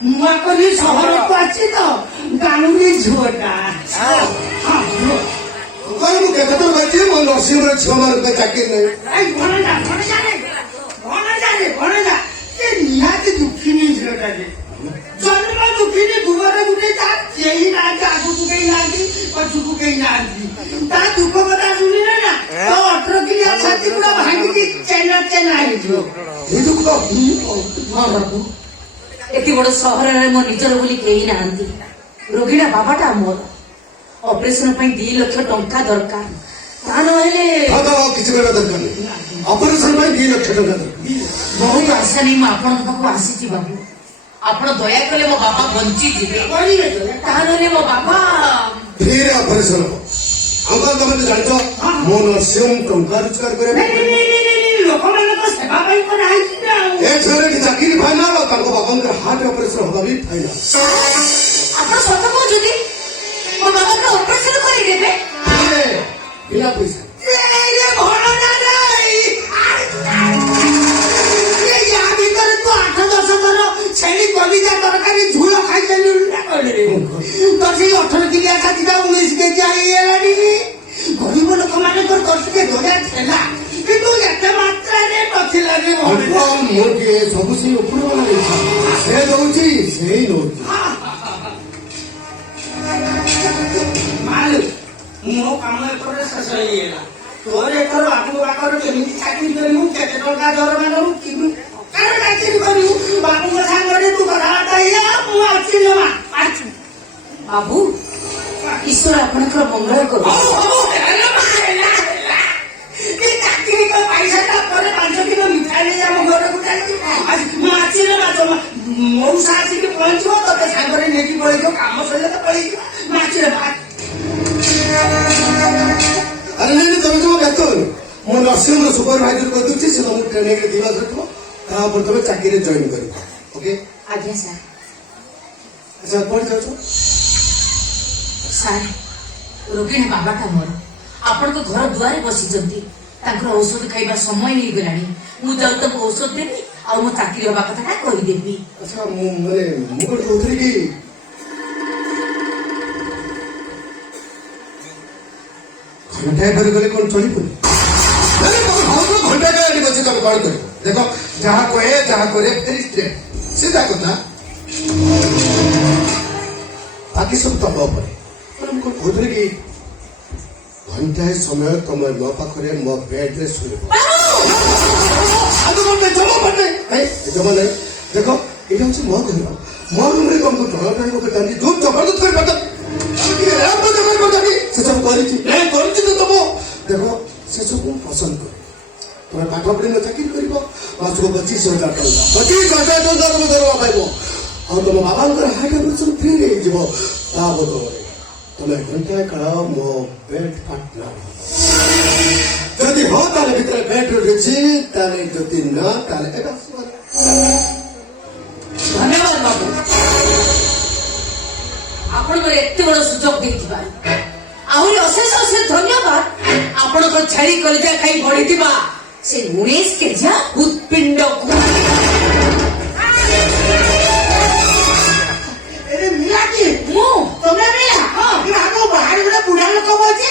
मुआ करी शहर को अच्छी तो गानुरी झोटा कौन मुझे कहता तो बच्चे वो नर्सिंग में 6 मार रुपए चाकरी नहीं आई भोले जा ये निहाती दुखी नहीं झोटा दे जन्म दुखी नहीं गुवारे गुटे ता यही ना आगु को कहीं ना दी पछू को कहीं ना दी ता दुख बता सुनी ना तो 18 किलो छाती पूरा भांगी दी चैन आई जो ये दुख तो ହଁ ବାବୁ ଏତେ ବଡ ସହରରେ ମୋ ନିଜର ବୋଲି କେହି ନାହାନ୍ତି। ରୋଗୀଟା ବାବାଟା ମୋର ଅପରେସନ ପାଇଁ 2 ଲକ୍ଷ ଟଙ୍କା ଦରକାର। ତା ନହେଲେ हाँ तो किसी को दरकार नहीं ऑपरेशन में 2 लाख टका दरकार ବହୁତ ଆଶା ନେଇ ମୁଁ ଆପଣଙ୍କ ପାଖକୁ ଆସିଛି ବାବୁ। ଆପଣ ଦୟାକଲେ ମୋ ବାପା ବଞ୍ଚିଯିବେ। ତା ନହେଲେ ମୋ ବାପା फिर ऑपरेशन हो हमको तुम जानतो मो नर्सिंग टंका रोजगार करे ଲୋକମାନଙ୍କ ସେବା ପାଇଁ କରାହେଇଛି ନା ए छोरे की चाकरी फाइनल और ताको बाबंकर हार्ट ऑपरेशन होगा भी फाइनल ଆପଣ ସତ କହୁଛନ୍ତି ମୋ ବାବାଙ୍କ ଅପରେସନ କରିଦେବେ? बिना पैसा रे ଭଣଜା ରେ ୟା ଭିତରେ ତୁ 8-10 ଥର ଛେଳି କଲିଜା ତରକାରୀ ଝୁଳ ଖାଇଦେଲୁ ନା କହିଲେ ତ ସେଇ 18 କିଲିଆ ଖାଦ୍ୟଟା 19 କେଜି ହେଇଗଲାଣି ଗରିବ ଲୋକମାନଙ୍କର କଷ୍ଟ ଧରା ଥିଲା କିନ୍ତୁ ଏତେ ମାତ୍ରାରେ ନଥିଲା ରେ हमको मोटे सब से ऊपर वाला इच्छा से दउची से ही नउची ମାଲୁ ମୋ କାମ ଏପଟେ ଶେଷ ହେଇଗଲା ତୋର ଏଥର ଆଗୁ ବାକର କେମିତି ଚାକିରି କରିବୁ କେତେ ଟଙ୍କା ଦରମା ନବୁ କିନ୍ତୁ କାରଣ ଚାକିରି କରିବୁ ବାବୁଙ୍କ ସାଙ୍ଗରେ ତୁ କଥାବାର୍ତ୍ତା ହେଇଯା ମୁଁ ଅଛି ଜମା ଅଛି ବାବୁ ଈଶ୍ୱର ଆପଣଙ୍କର ମଙ୍ଗଳ କରୁ। ଚାକିରି ପଇସାଟା ପରେ 5 କିଲୋ ମିଠା ନେଇ ଆମ ଘରକୁ ଯାଇଛି ମୁଁ ଅଛି ଜମା ଜମା ମଉସା ଆସିକି ପହଞ୍ଚିବ ତତେ ସାଙ୍ଗରେ ନେଇକି ପଳେଇଯିବ କାମ ସରିଲେ ତ ପଳେଇଯିବ ମୁଁ ଅଛି अरे नहीं तुम जो कहते हो मो नर्सिंग रो सुपरवाइजर को दूची से तुम ट्रेनिंग रे दिवा रखो ता पर तुम चाकरी जॉइन करियो ओके ଆଜ୍ଞା ସାର୍। अच्छा पढ़ जाओ ସାର୍ ରୋଗିଣୀ ବାବାଟା ମୋର ଆପଣଙ୍କ ଘର ଦୁଆରେ ବସିଛନ୍ତି ତାଙ୍କର ଔଷଧ ଖାଇବା ସମୟ ହେଇଗଲାଣି ମୁଁ ଯାଉ ତାଙ୍କୁ ଔଷଧ ଦେବି ଆଉ ମୋ ଚାକିରି ହବା କଥାଟା କହିଦେବି। अच्छा माने मु कहउथली कि घंटा पर गले कौन चली पड़ी नहीं तुम बहुत घंटा का आड़ी बचे तुम कौन करो देखो जहां कहे जहां करे फिर स्ट्रेट सीधा कथा बाकी सब तब पड़े पर हमको कहउथली कि घंटा समय तुम मो पाखरे मो बेड रे सुइबो आदो में जमा पड़े ए जमा नहीं देखो ये हूँ मो घर मो रूम रे तुमको टोला टाइम को डाली जो जबरदस्त कर पता से सब करी तो तुम देखो से सब पसंद कर तुम पाठ पढ़ी चाकरी कर मासक 25,000 टका 25,000 टका तुम दरवा पाइब और तुम बाबा हार्ट ऑपरेशन फ्री हो बदल तुम घंटा काल मो बेड पार्टनर जदि हो ताले भितर बेड रही ताले जदि न ताले ଧନ୍ୟବାଦ ବାବୁ ଆପଣଙ୍କର ଏତେ ବଡ ସୁଯୋଗ ଦେଇଥିବାରୁ ଆହୁରି ଅଶେଷ ଅଶେଷ ଧନ୍ୟବାଦ ଆପଣଙ୍କ ଛେଳି କଲିଜା ଖାଇ ବଢିଥିବା ସେ 19 କେଜିଆ ହୃତ୍ପିଣ୍ଡକୁ। ମିଲା କି ମୁଁ ତମେ ମିଲା ହଁ ଆଗ ବାହାରେ ଗୋଟେ ବୁଢା ଲୋକ ବସିଛି